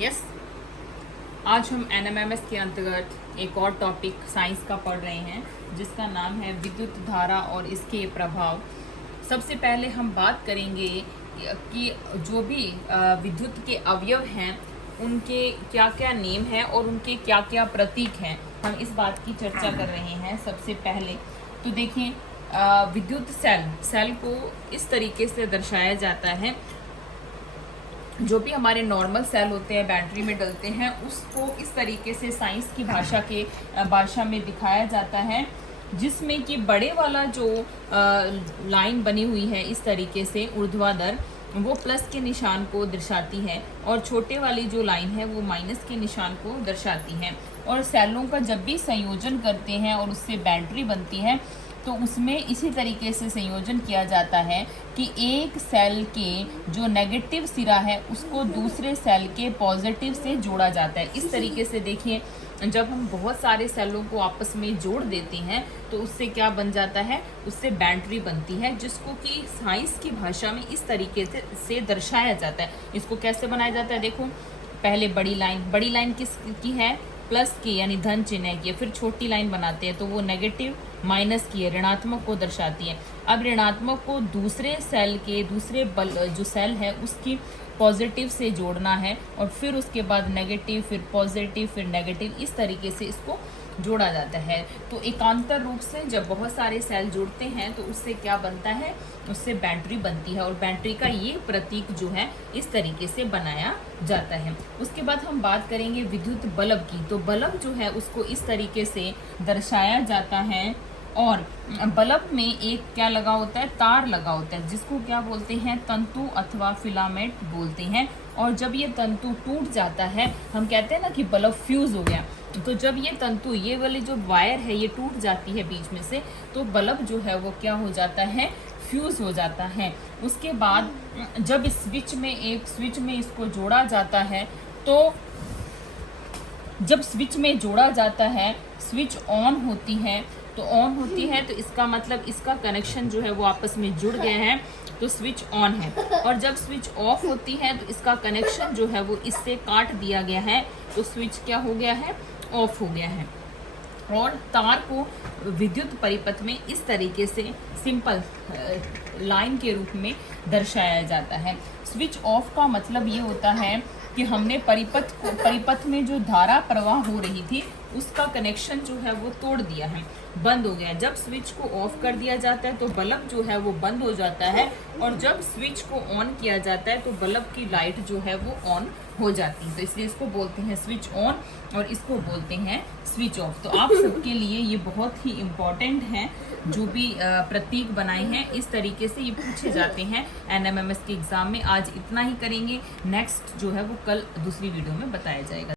Yes, आज हम NMIMS के अंतर्गत एक और टॉपिक साइंस का पढ़ रहे हैं जिसका नाम है विद्युत धारा और इसके प्रभाव। सबसे पहले हम बात करेंगे कि जो भी विद्युत के अवयव हैं उनके क्या क्या नेम हैं और उनके क्या क्या प्रतीक हैं, हम इस बात की चर्चा कर रहे हैं। सबसे पहले तो देखिए, विद्युत सेल को इस तरीके से दर्शाया जाता है। जो भी हमारे नॉर्मल सेल होते हैं बैटरी में डलते हैं, उसको इस तरीके से साइंस की भाषा में दिखाया जाता है, जिसमें कि बड़े वाला जो लाइन बनी हुई है इस तरीके से ऊर्ध्वाधर, वो प्लस के निशान को दर्शाती है और छोटे वाली जो लाइन है वो माइनस के निशान को दर्शाती है। और सेलों का जब भी संयोजन करते हैं और उससे बैटरी बनती है तो उसमें इसी तरीके से संयोजन किया जाता है कि एक सेल के जो नेगेटिव सिरा है उसको दूसरे सेल के पॉजिटिव से जोड़ा जाता है। इस तरीके से देखिए, जब हम बहुत सारे सेलों को आपस में जोड़ देते हैं तो उससे क्या बन जाता है, उससे बैटरी बनती है, जिसको कि साइंस की भाषा में इस तरीके से दर्शाया जाता है। इसको कैसे बनाया जाता है, देखो, पहले बड़ी लाइन किसकी है, प्लस की यानी धन चिन्ह की है। फिर छोटी लाइन बनाते हैं तो वो नेगेटिव माइनस की है, ऋणात्मक को दर्शाती है। अब ऋणात्मक को दूसरे सेल के दूसरे जो सेल है उसकी पॉजिटिव से जोड़ना है और फिर उसके बाद नेगेटिव, फिर पॉजिटिव, फिर नेगेटिव, इस तरीके से इसको जोड़ा जाता है। तो एकांतर रूप से जब बहुत सारे सेल जुड़ते हैं तो उससे क्या बनता है, उससे बैटरी बनती है और बैटरी का ये प्रतीक जो है इस तरीके से बनाया जाता है। उसके बाद हम बात करेंगे विद्युत बल्ब की। तो बल्ब जो है उसको इस तरीके से दर्शाया जाता है और बल्ब में एक क्या लगा होता है, तार लगा होता है, जिसको क्या बोलते हैं, तंतु अथवा फिलामेंट बोलते हैं। और जब ये तंतु टूट जाता है, हम कहते हैं ना कि बल्ब फ्यूज हो गया, तो जब ये तंतु, ये वाली जो वायर है ये टूट जाती है बीच में से, तो बल्ब जो है वो क्या हो जाता है, फ्यूज हो जाता है। उसके बाद जब इस स्विच में इसको जोड़ा जाता है, तो जब स्विच में जोड़ा जाता है, स्विच ऑन होती है तो इसका मतलब इसका कनेक्शन जो है वो आपस में जुड़ गए हैं, तो स्विच ऑन है। और जब स्विच ऑफ होती है तो इसका कनेक्शन जो है वो इससे काट दिया गया है, तो स्विच क्या हो गया है, ऑफ हो गया है। और तार को विद्युत परिपथ में इस तरीके से सिंपल लाइन के रूप में दर्शाया जाता है। स्विच ऑफ का मतलब ये होता है कि हमने परिपथ में जो धारा प्रवाह हो रही थी उसका कनेक्शन जो है वो तोड़ दिया है, बंद हो गया। जब स्विच को ऑफ कर दिया जाता है तो बल्ब जो है वो बंद हो जाता है, और जब स्विच को ऑन किया जाता है तो बल्ब की लाइट जो है वो ऑन हो जाती है। तो इसलिए इसको बोलते हैं स्विच ऑन और इसको बोलते हैं स्विच ऑफ। तो आप सबके लिए ये बहुत ही इम्पॉर्टेंट है, जो भी प्रतीक बनाए हैं इस तरीके से ये पूछे जाते हैं एनएमएमएस के एग्जाम में। आज इतना ही करेंगे, नेक्स्ट जो है वो कल दूसरी वीडियो में बताया जाएगा।